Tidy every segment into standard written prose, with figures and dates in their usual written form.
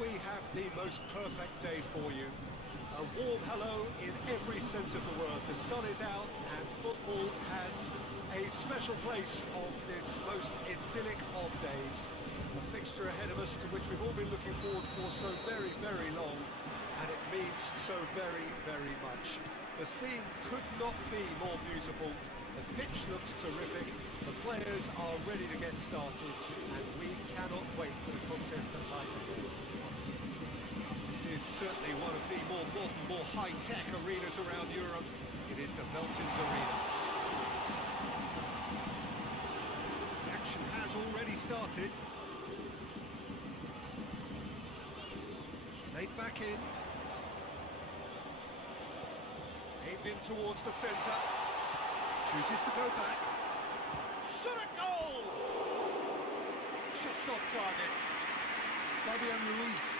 we have the most perfect day for you. A warm hello in every sense of the word. The sun is out and football has a special place on this most idyllic of days. A fixture ahead of us to which we've all been looking forward for so very, very long, and it means so very, very much. The scene could not be more beautiful. The pitch looks terrific, the players are ready to get started, and we cannot wait for the contest that lies ahead. This is certainly one of the more modern, more high-tech arenas around Europe. It is the Veltins Arena. The action has already started. Played back in. Aimed in towards the centre. Chooses to go back. Shot at goal! Just off target. Fabian Ruiz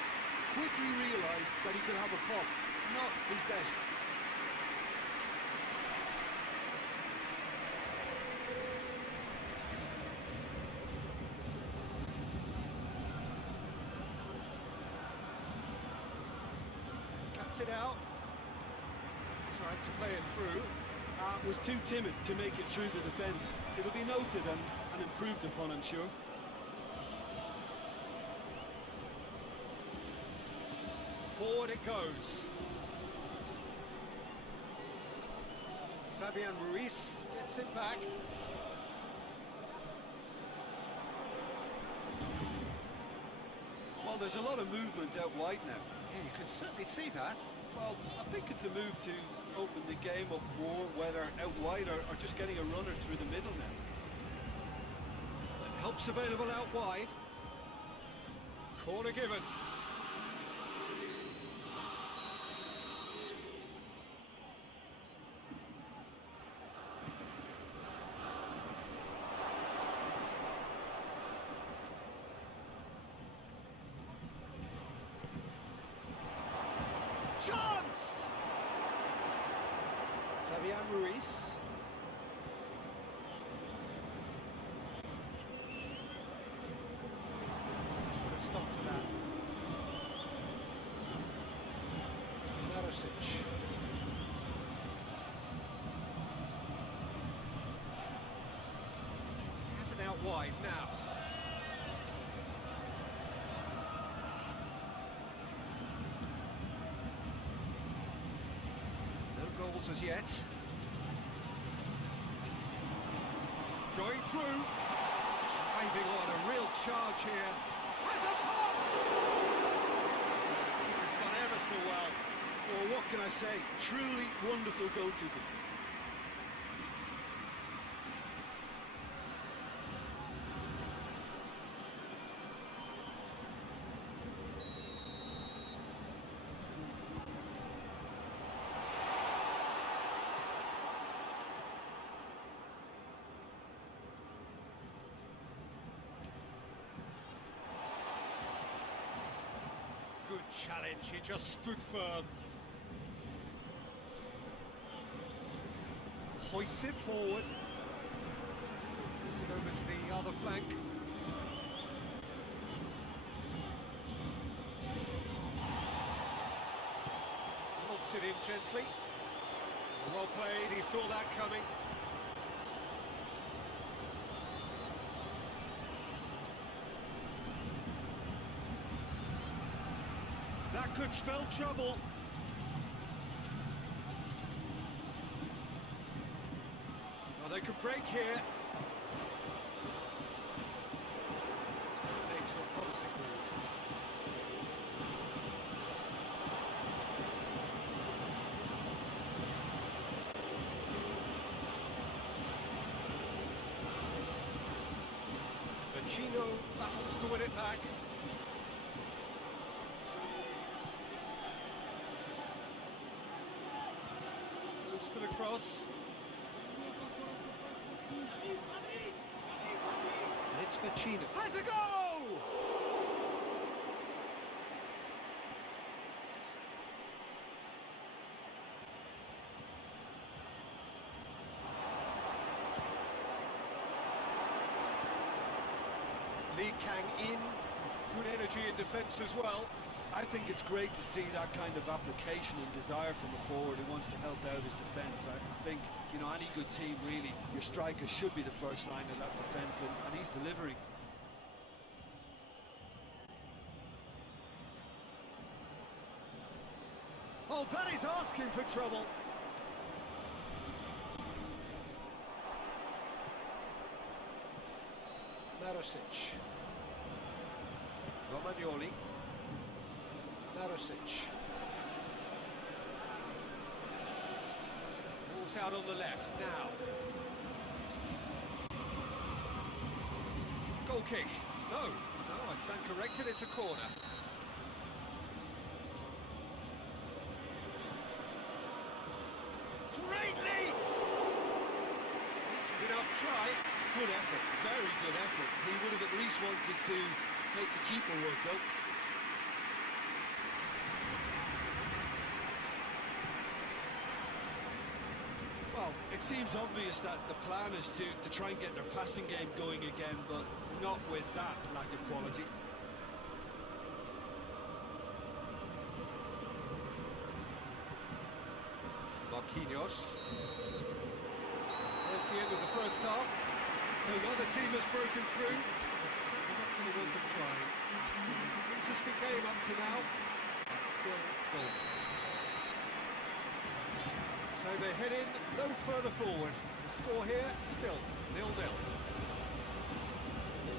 quickly realised that he could have a pop. Not his best. Cuts it out. Tried to play it through. Was too timid to make it through the defence. It'll be noted and improved upon, I'm sure. Forward it goes. Fabian Ruiz gets it back. Well, there's a lot of movement out wide now. Yeah, you can certainly see that. Well, I think it's a move to open the game up more, whether out wide or just getting a runner through the middle now. And help's available out wide. Corner given. Chance! Fabian Ruiz. Let's put a stop to that. Marosic. Has it out wide now. Goals as yet. Going through. Driving on, a real charge here. Has a pop! He's done ever so well. Well, what can I say? Truly wonderful goalkeeping. Good challenge, he just stood firm. Hoists it forward. Gives it over to the other flank. Lobs it in gently. Well played, he saw that coming. That could spell trouble. Well, they could break here. It's been played to a promising move. Vecino battles to win it back. For the cross. And it's Vecino. Has a go! Lee Kang in, good energy in defence as well. I think it's great to see that kind of application and desire from a forward who wants to help out his defence. I think, you know, any good team, really, your striker should be the first line of that defence, and he's delivering. Oh, that is asking for trouble. Marosic. Romagnoli. Marosic. Falls out on the left now. Goal kick. No, I stand corrected, it's a corner. Great lead! Decent enough try. Good effort, very good effort. He would have at least wanted to make the keeper work, though. Well, it seems obvious that the plan is to try and get their passing game going again, but not with that lack of quality. Marquinhos. There's the end of the first half. So neither team has broken through. It's not going to work for trying. Interesting game up to now. Still goals. So they head in no further forward. The score here still 0-0.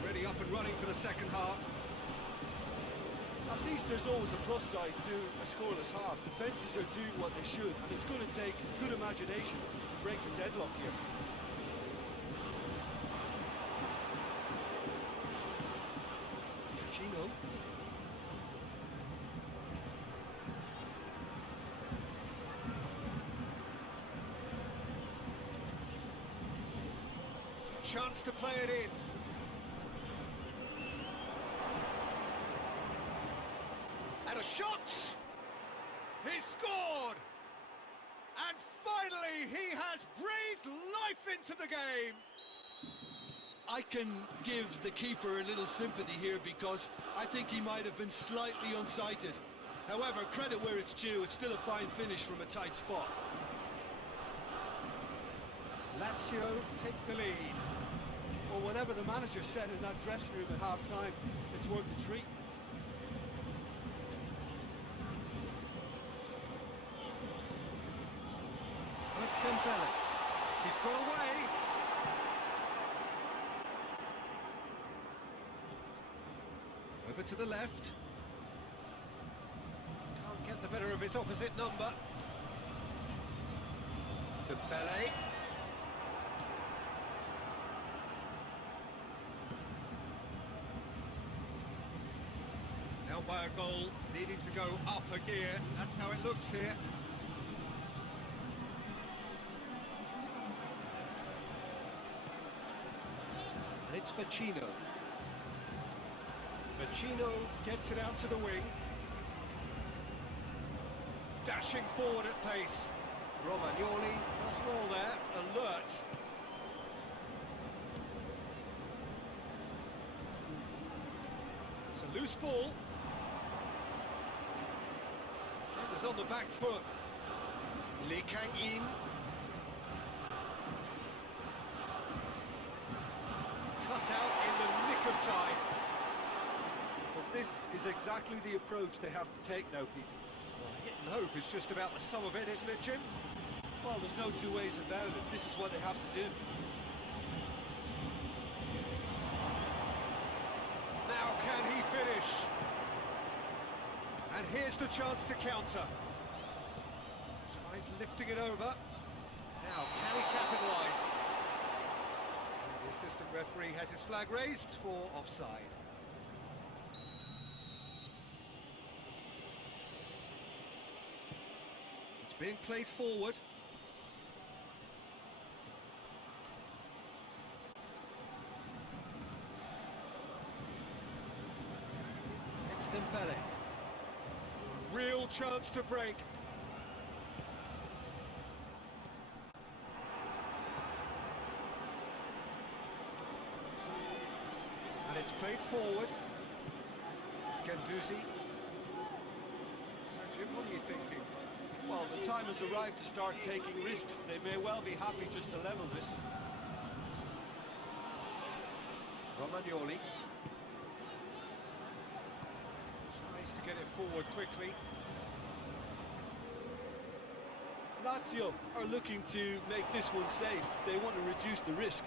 Already up and running for the second half. At least there's always a plus side to a scoreless half. Defences are doing what they should, and it's going to take good imagination to break the deadlock here. Gino. A chance to play it in. And a shot! He scored! And finally he has breathed life into the game! I can give the keeper a little sympathy here because I think he might have been slightly unsighted. However, credit where it's due, it's still a fine finish from a tight spot. Lazio take the lead. Well, whatever the manager said in that dressing room at half-time, it's worth the treat. That's Dembele. He's got away. Over to the left. Can't get the better of his opposite number. Dembele. Now by a goal, needing to go up a gear. That's how it looks here. And it's Vecino. Vecino gets it out to the wing. Dashing forward at pace. Romagnoli does well there, alert. It's a loose ball. Defenders on the back foot. Lee Kang-in. Cut out in the nick of time. Well, this is exactly the approach they have to take now, Peter. Well, hit and hope is just about the sum of it, isn't it, Jim? Well, there's no two ways about it. This is what they have to do. Now can he finish? And here's the chance to counter. Tries lifting it over. Now, can he capitalise? The assistant referee has his flag raised for offside. It's being played forward. It's Dembele. Real chance to break. And it's played forward. Guendouzi. the time has arrived to start taking risks. They may well be happy just to level this. Romagnoli tries to get it forward quickly. Lazio are looking to make this one safe. They want to reduce the risk.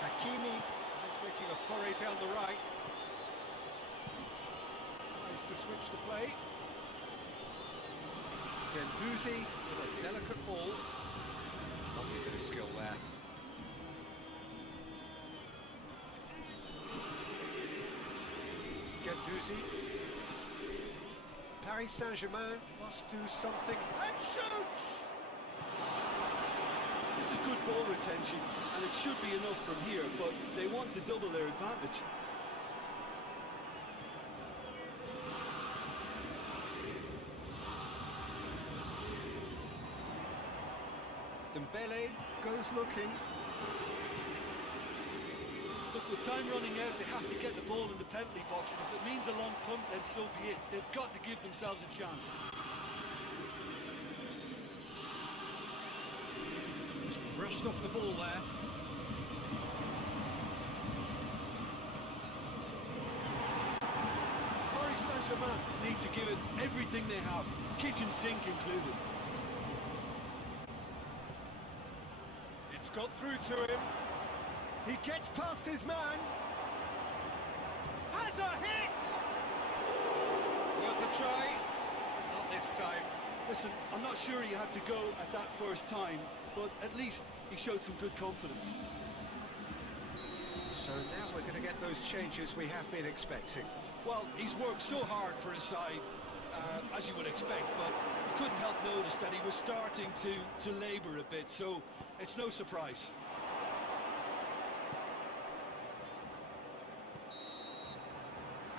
Hakimi is making a foray down the right. Tries to switch the play. Gendouzi with a delicate ball. Lovely bit of skill there. Gendouzi. Paris Saint-Germain must do something and shoots! This is good ball retention, and it should be enough from here, but they want to double their advantage. Dembele goes looking. Look, with time running out, they have to get the ball in the penalty box, and if it means a long punt, then so be it. They've got to give themselves a chance. Just brushed off the ball there. Paris Saint-Germain need to give it everything they have, kitchen sink included. It's got through to him. He gets past his man. Has a hit! Worth a try. Not this time. Listen, I'm not sure he had to go at that first time, but at least he showed some good confidence. So now we're going to get those changes we have been expecting. Well, he's worked so hard for his side, as you would expect, but couldn't help notice that he was starting to labour a bit, so it's no surprise.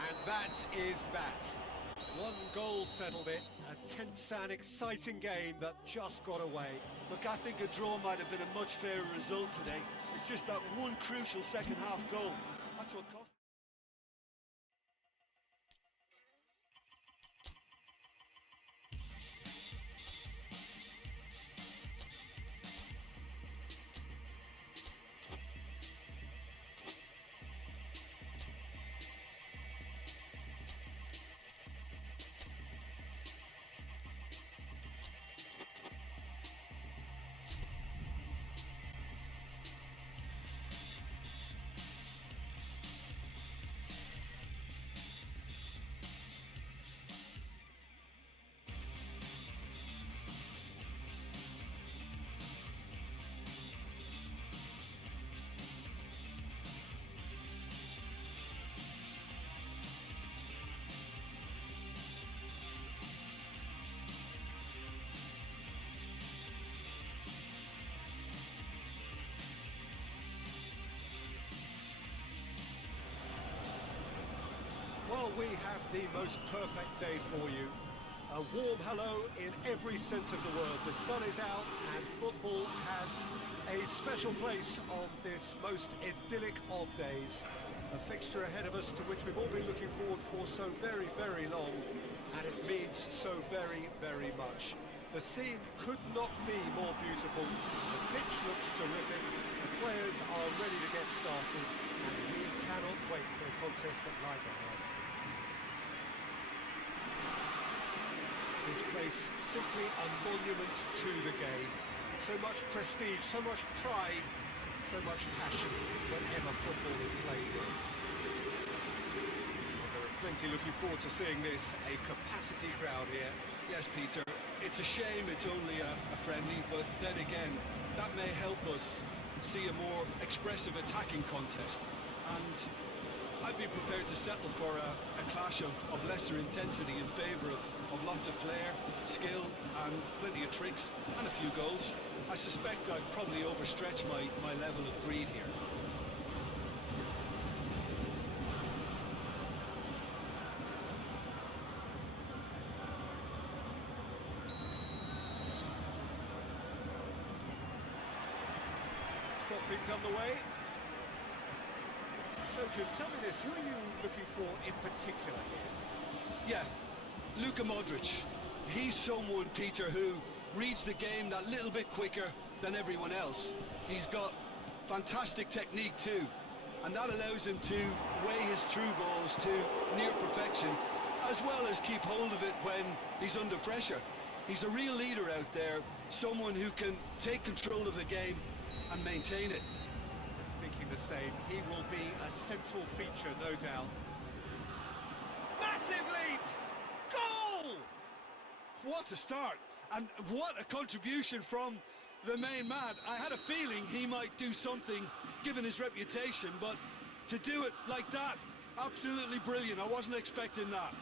And that is that. One goal settled it. A tense and exciting game that just got away. Look, I think a draw might have been a much fairer result today. It's just that one crucial second-half goal. That's what cost. Well, we have the most perfect day for you. A warm hello in every sense of the word. The sun is out and football has a special place on this most idyllic of days. A fixture ahead of us to which we've all been looking forward for so very, very long, and it means so very, very much. The scene could not be more beautiful. The pitch looks terrific. The players are ready to get started, and we cannot wait for the contest that lies ahead. This place simply a monument to the game. So much prestige, so much pride, so much passion whenever football is played here. Well, there are plenty looking forward to seeing this, a capacity crowd here. Yes, Peter, it's a shame it's only a friendly, but then again, that may help us see a more expressive attacking contest. And I'd be prepared to settle for a clash of lesser intensity in favour of lots of flair, skill and plenty of tricks and a few goals. I suspect I've probably overstretched my level of greed here. It's got things underway. So Jim, tell me this, who are you looking for in particular here? Yeah, Luka Modric. He's someone, Peter, who reads the game that little bit quicker than everyone else. He's got fantastic technique too, and that allows him to weigh his through balls to near perfection, as well as keep hold of it when he's under pressure. He's a real leader out there, someone who can take control of the game and maintain it. I'm thinking the same. He will be a central feature, no doubt. Massive leap! Goal! What a start, and what a contribution from the main man. I had a feeling he might do something given his reputation, but to do it like that, absolutely brilliant. I wasn't expecting that.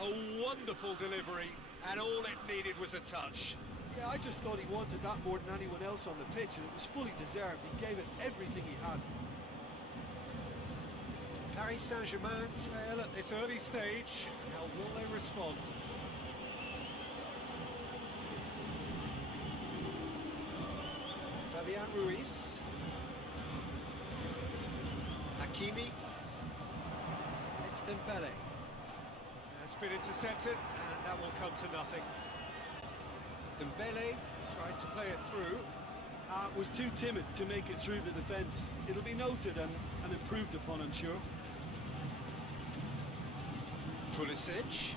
A wonderful delivery, and all it needed was a touch. Yeah, I just thought he wanted that more than anyone else on the pitch, and it was fully deserved. He gave it everything he had. Paris Saint-Germain trail at this early stage. How will they respond? Fabian Ruiz. Hakimi. It's Dembele. It's been intercepted, and that will come to nothing. Dembele tried to play it through. Was too timid to make it through the defence. It'll be noted and improved upon, I'm sure. Pulisic.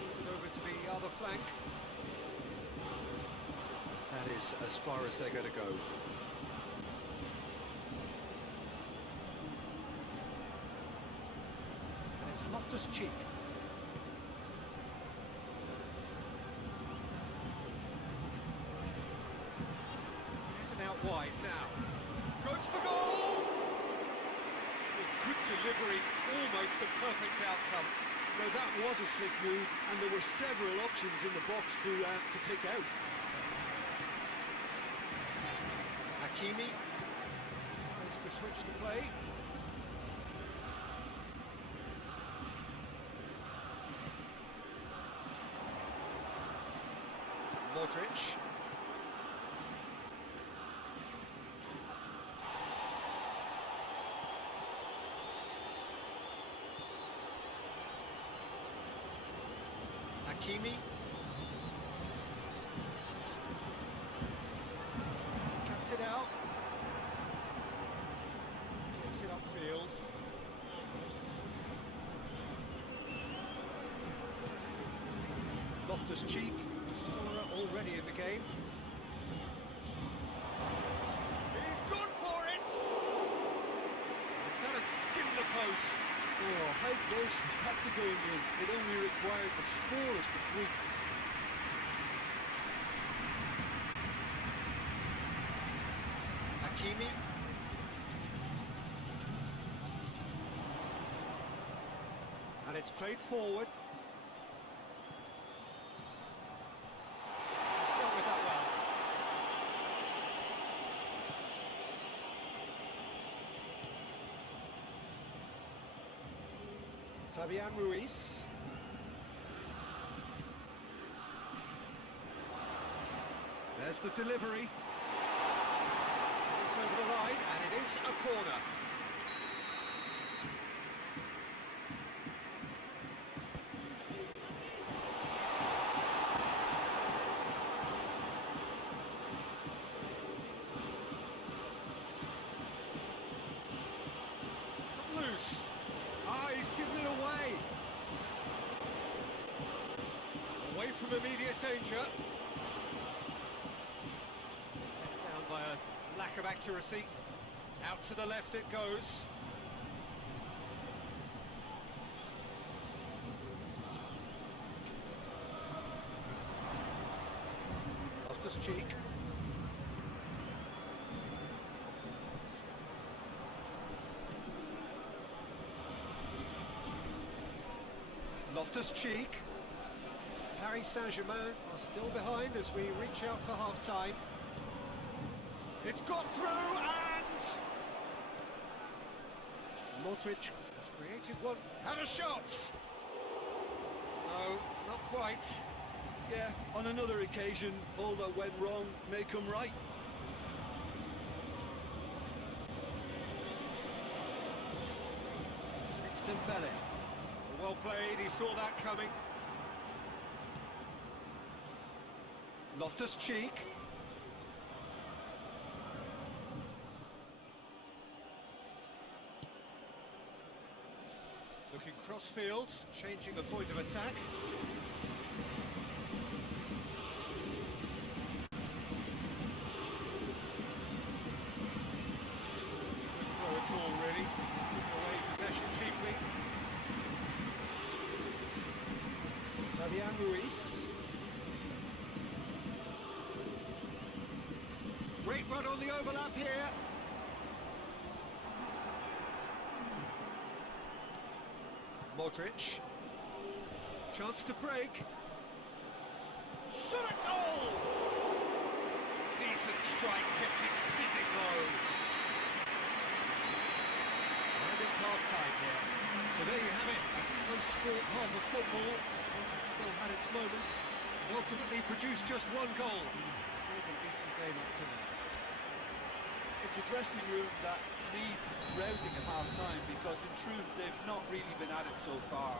Moves it over to the other flank. That is as far as they're going to go. And it's Loftus-Cheek. Out wide now. Goes for goal! With good delivery, almost a perfect outcome. Now that was a slick move, and there were several options in the box to pick out. Hakimi tries to switch the play. Modric. Hakimi. Cuts it out. Gets it upfield. Loftus-Cheek, scorer already in the game. He's gone for it! That has skimmed the post. Oh, how close was that to going in? It only required the smallest of tweaks. Hakimi. And it's played forward. He's dealt with that well. Fabian Ruiz. There's the delivery. It's over the line, and it is a corner. It's come loose. Ah, he's given it away. Away from immediate danger. Down by a lack of accuracy. Out to the left it goes. Loftus-Cheek. Loftus-Cheek. Paris Saint-Germain are still behind as we reach out for half-time. It's got through, and Modric has created one, had a shot. No, not quite. Yeah, on another occasion, all that went wrong may come right. It's Dembele. Well played, he saw that coming. Loftus-Cheek. Looking cross-field, changing the point of attack. It's a good throw at all, really. He's given away possession cheaply. Fabian Ruiz. Great run on the overlap here. Modric. Chance to break. Shot at goal! Decent strike, kept it fizzing low. And it's half-time here. So there you have it, a close sport half of football. Still had its moments. Ultimately produced just one goal. Really decent game up to now. It's a dressing room that needs rousing at half-time because in truth they've not really been at it so far.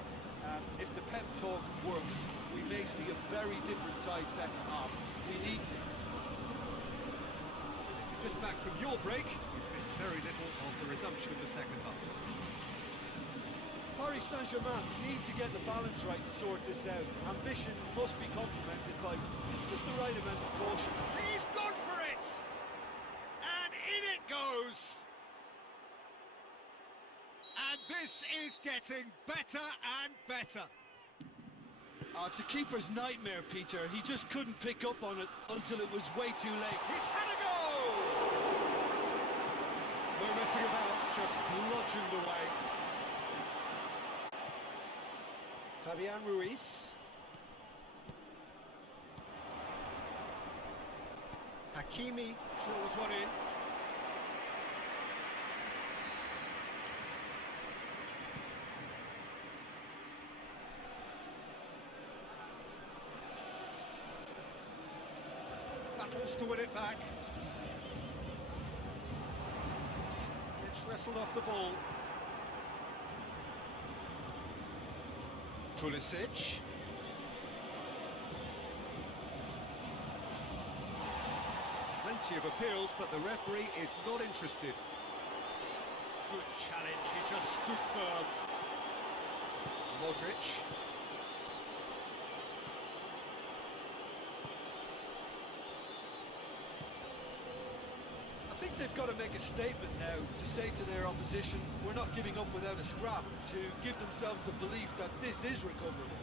If the pep talk works, we may see a very different side second half. We need to. If you're just back from your break, you've missed very little of the resumption of the second half. Paris Saint-Germain need to get the balance right to sort this out. Ambition must be complemented by just the right amount of caution. He's gone for it! And in it goes! And this is getting better and better. Oh, it's a keeper's nightmare, Peter. He just couldn't pick up on it until it was way too late. He's had a goal! No messing about, just bludgeoned away. Fabian Ruiz. Hakimi drills one in. Battles to win it back. Gets wrestled off the ball. Pulisic. Plenty of appeals, but the referee is not interested. Good challenge, he just stood firm. Modric. I think they've got to make a statement now to say to their opposition, we're not giving up without a scrap, to give themselves the belief that this is recoverable.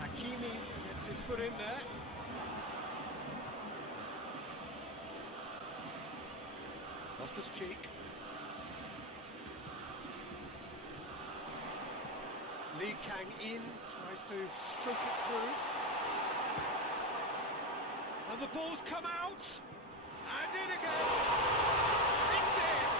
Hakimi gets his foot in there. Loftus-Cheek. Lee Kang-in tries to stroke it through. And the ball's come out. And in again. It's in.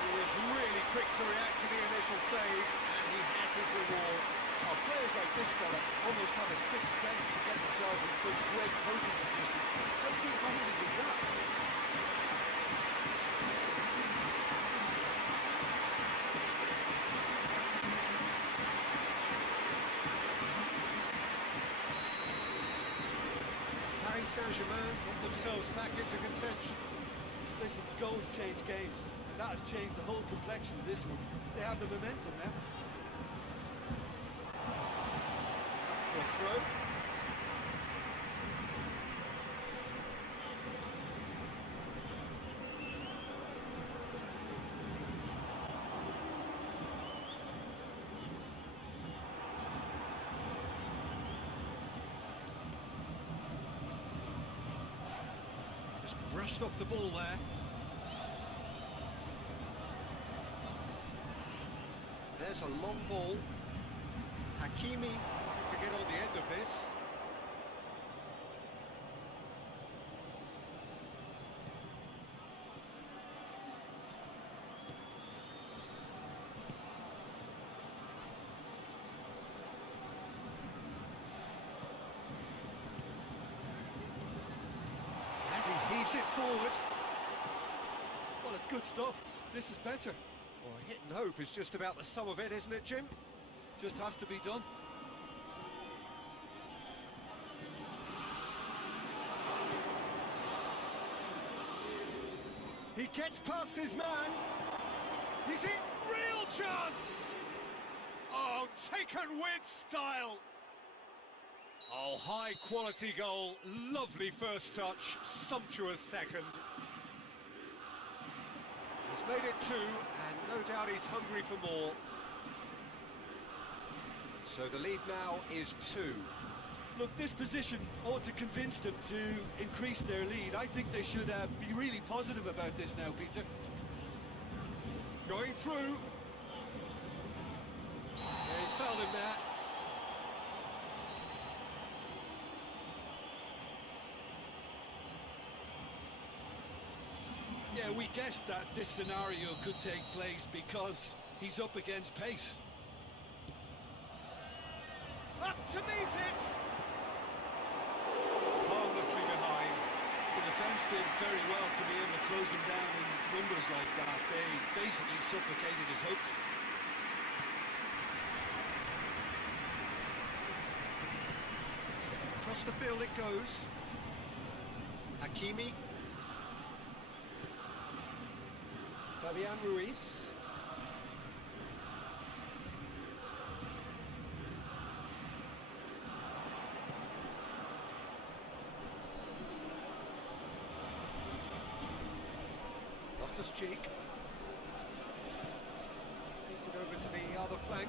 He was really quick to react to the initial save, and he has his reward. Oh, players like this fella almost have a sixth sense to get themselves in such great coaching positions. How big-minded is that? Paris Saint-Germain got themselves back into contention. Listen, goals change games, and that has changed the whole complexion of this one. They have the momentum now. For a throw. Just brushed off the ball there. There's a long ball. Hakimi to get on the end of this. good stuff. This is better. Well, hit and hope is just about the sum of it, isn't it, Jim? Just has to be done. He gets past his man. He's in, real chance! Oh, taken with style! Oh, high quality goal, lovely first touch, sumptuous second. He's made it 2, and no doubt he's hungry for more. So the lead now is 2. Look, this position ought to convince them to increase their lead. I think they should be really positive about this now, Peter. Going through. Yeah, he's fouled him there. Yeah, we guessed that this scenario could take place because he's up against pace. Up to meet it! Harmlessly behind. The defence did very well to be able to close him down in numbers like that. They basically suffocated his hopes. Across the field it goes. Hakimi. Fabian Ruiz. Cheek. Plays it over to the other flank.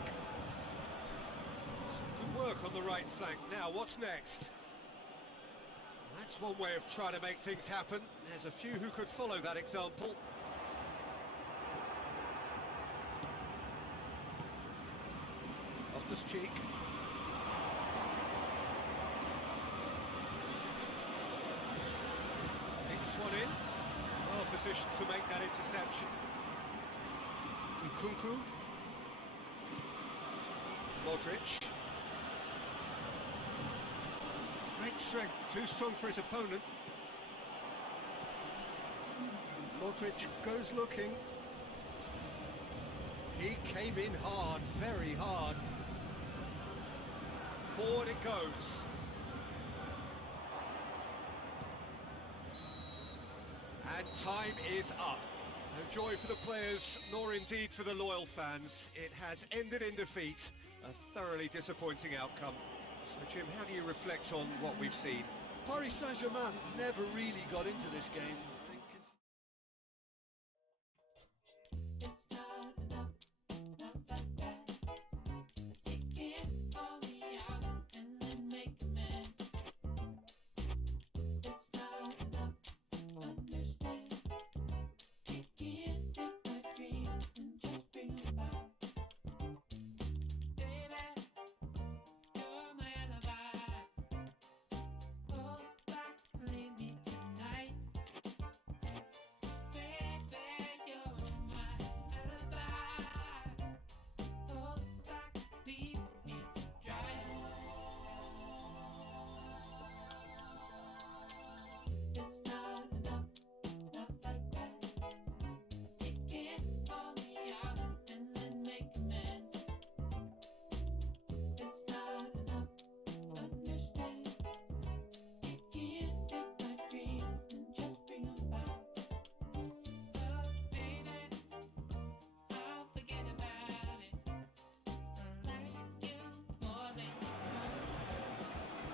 Some good work on the right flank. Now, what's next? That's one way of trying to make things happen. There's a few who could follow that example. Cheek. Dinks one in. Well positioned to make that interception. Nkunku. Modric. Great strength, too strong for his opponent. Modric goes looking. He came in hard, very hard. Forward it goes. And time is up. No joy for the players, nor indeed for the loyal fans. It has ended in defeat. A thoroughly disappointing outcome. So, Jim, how do you reflect on what we've seen? Paris Saint-Germain never really got into this game.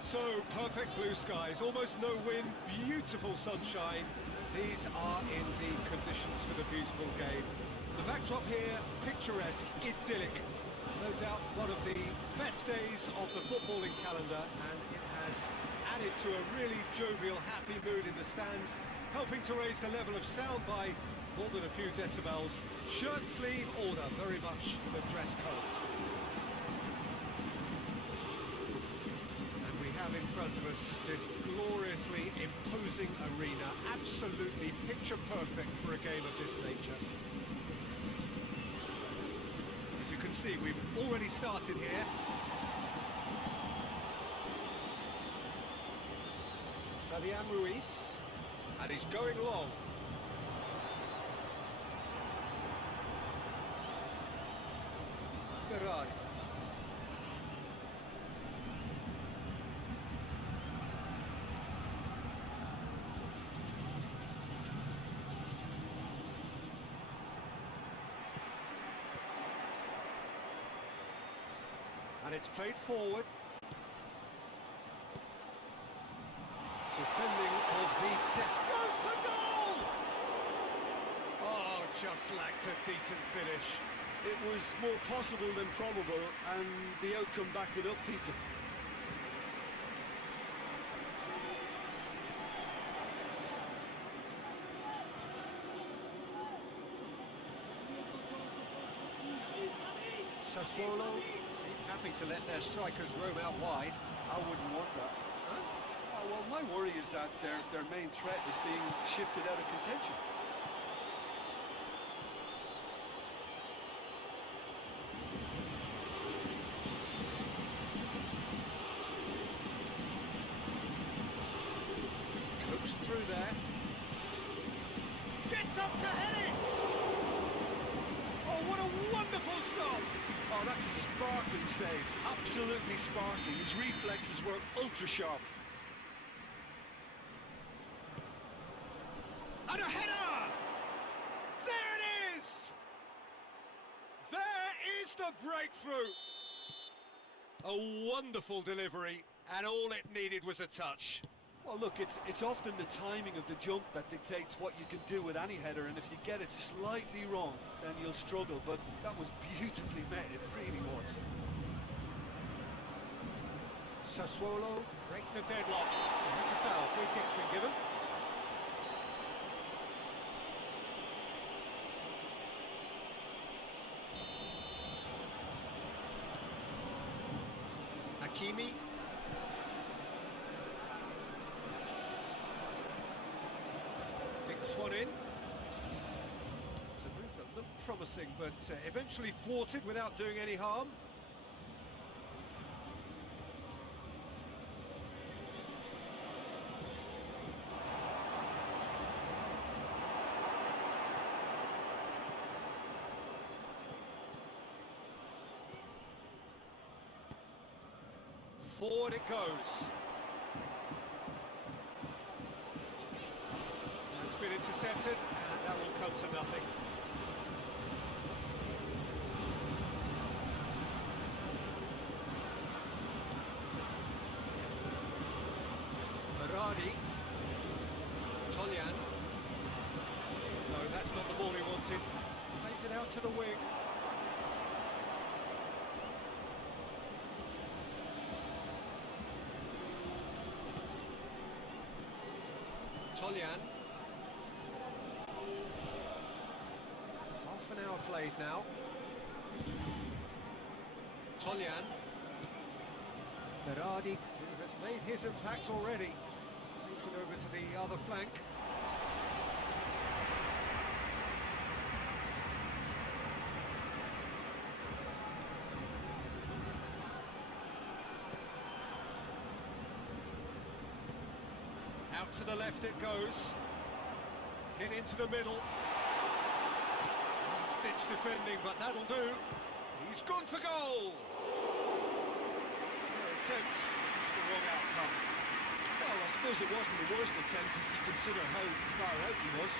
So, perfect blue skies, almost no wind, beautiful sunshine. These are indeed conditions for the beautiful game. The backdrop here, picturesque, idyllic. No doubt one of the best days of the footballing calendar, and it has added to a really jovial, happy mood in the stands, helping to raise the level of sound by more than a few decibels. Shirt sleeve order, very much the dress code. In front of us, this gloriously imposing arena, absolutely picture perfect for a game of this nature. As you can see, we've already started here. Fabian Ruiz, and he's going long. Berardi. And it's played forward. Defending of the goes for goal! Oh, just lacked a decent finish. It was more possible than probable, and the outcome backed it up, Peter. Sassuolo seem happy to let their strikers roam out wide. I wouldn't want that. Huh? Well, my worry is that their main threat is being shifted out of contention. Coaxed through there. Gets up to head it! Oh, what a wonderful stop! Oh, that's a sparkling save. Absolutely sparkling. His reflexes were ultra sharp. And a header! There it is! There is the breakthrough! A wonderful delivery, and all it needed was a touch. Well, look, it's often the timing of the jump that dictates what you can do with any header, and if you get it slightly wrong, then you'll struggle, but that was beautifully met, it really was. Sassuolo break the deadlock. That's a foul, free kick's been given. Hakimi. Dinks one in. It's a move that looked promising, but eventually thwarted without doing any harm. Forward it goes. It's been intercepted, and that will come to nothing. Berardi. Toljan. No, that's not the ball he wanted. Plays it out to the wing. Toljan. Half an hour played now. Toljan. Berardi, who has made his impact already. Plays it over to the other flank. Out to the left it goes. Hit into the middle. Last-ditch defending, but that'll do. He's gone for goal. No attempt, just the wrong outcome. Well, I suppose it wasn't the worst attempt if you consider how far out he was.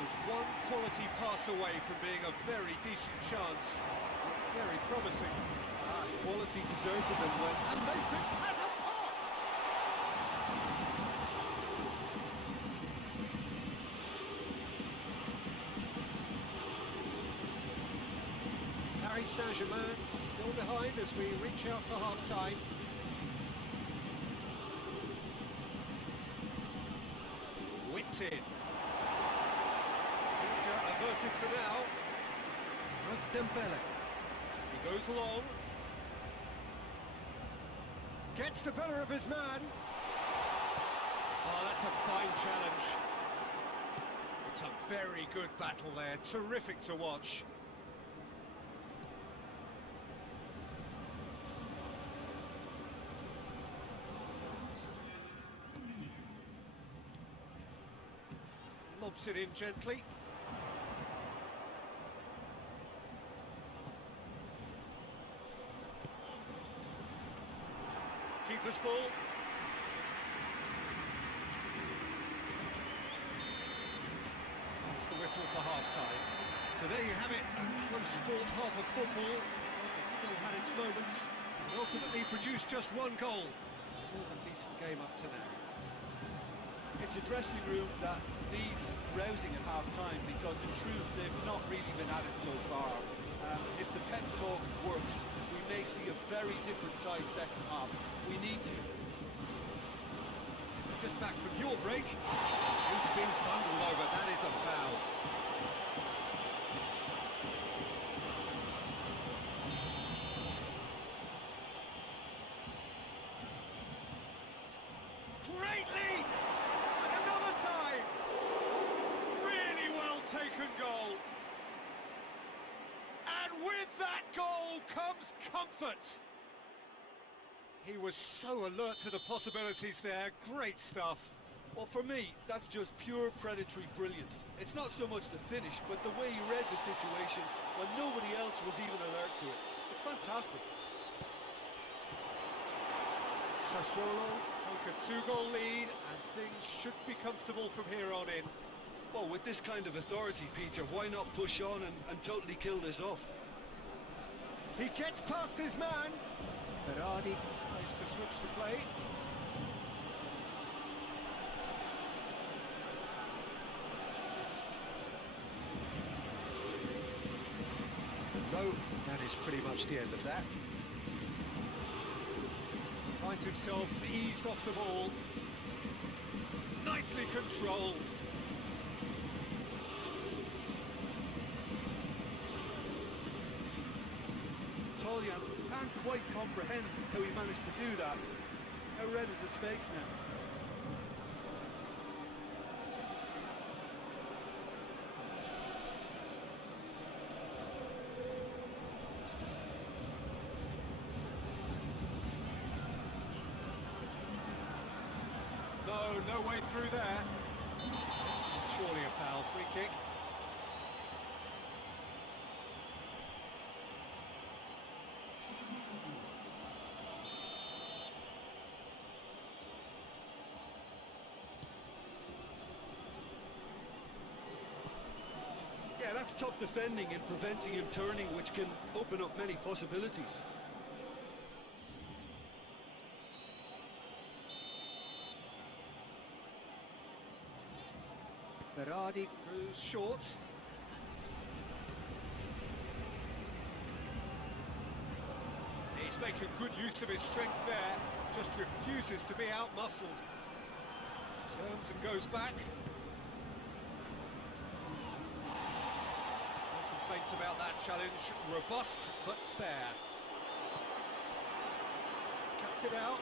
Was one quality pass away from being a very decent chance. Looked very promising. Quality deserted them when... And they've been as a pop! Paris Saint-Germain still behind as we reach out for half-time. Whipped in. Danger averted for now. That's Dembele. He goes long. Gets the better of his man. Oh, that's a fine challenge. It's a very good battle there. Terrific to watch. lobs it in gently. Keeper's ball. That's the whistle for half-time. So there you have it, a close fought half of football. It's still had its moments, and ultimately produced just one goal. More than decent game up to now. It's a dressing room that needs rousing at half-time because, in truth, they've not really been at it so far. If the pep talk works, we may see a very different side second half. We need to. Just back from your break, he's been bundled over. That is a foul. Great lead! And another time! Really well taken goal. And with that goal comes comfort. He was so alert to the possibilities there. Great stuff. Well, for me, that's just pure predatory brilliance. It's not so much the finish, but the way he read the situation when nobody else was even alert to it. It's fantastic. Sassuolo take a 2-goal lead, and things should be comfortable from here on in. Well, with this kind of authority, Peter, why not push on and totally kill this off? He gets past his man. Berardi tries to switch the play. No, that is pretty much the end of that. Finds himself eased off the ball. Nicely controlled. Toljan can't quite comprehend how he managed to do that. How red is his face now? No way through there. It's surely a foul, free kick. Yeah, that's top defending and preventing him turning, which can open up many possibilities. Berardi goes short. He's making good use of his strength there, just refuses to be out-muscled. Turns and goes back. No complaints about that challenge. Robust, but fair. Cuts it out.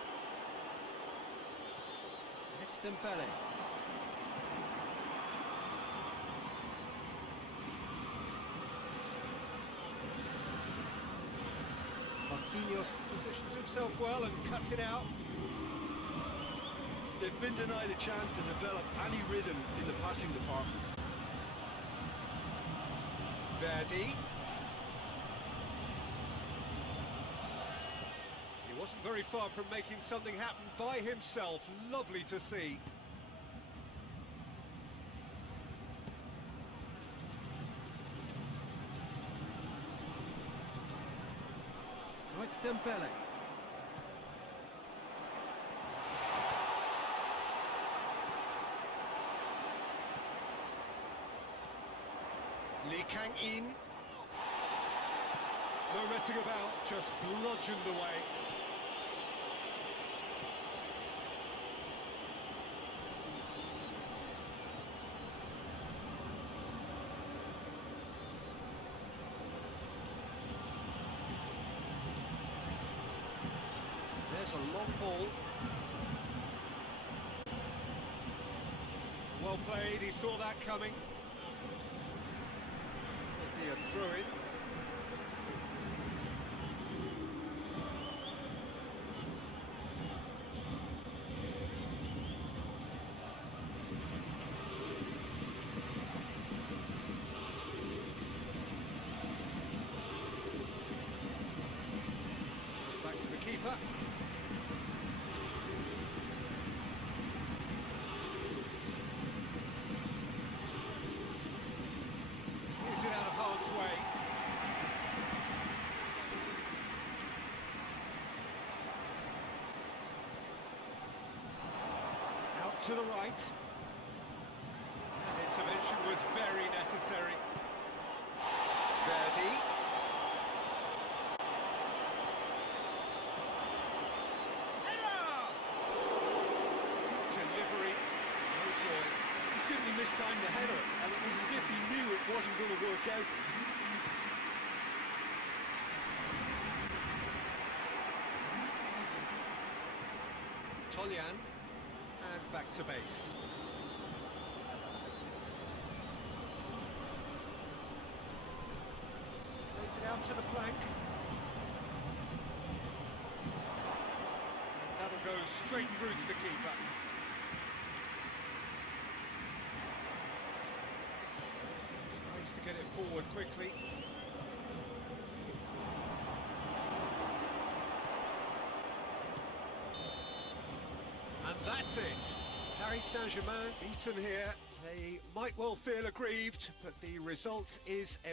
And it's Dembele. Marquinhos positions himself well and cuts it out. They've been denied a chance to develop any rhythm in the passing department. Verdi. He wasn't very far from making something happen by himself. Lovely to see. Now it's Dembele. Lee Kang-in. No messing about, just bludgeoned away. There's a long ball. Well played, he saw that coming. Be a throw-in. over. Clears it out of harm's way. Out to the right. That intervention was very necessary. Verdi. Header! Delivery. No joy. He simply mistimed the header, and it was as if he knew it wasn't going to work out. Tolyan, and back to base. Plays it out to the flank. And that'll go straight through to the keeper. Tries to get it forward quickly. And that's it. Paris Saint-Germain beaten here. They might well feel aggrieved, but the result is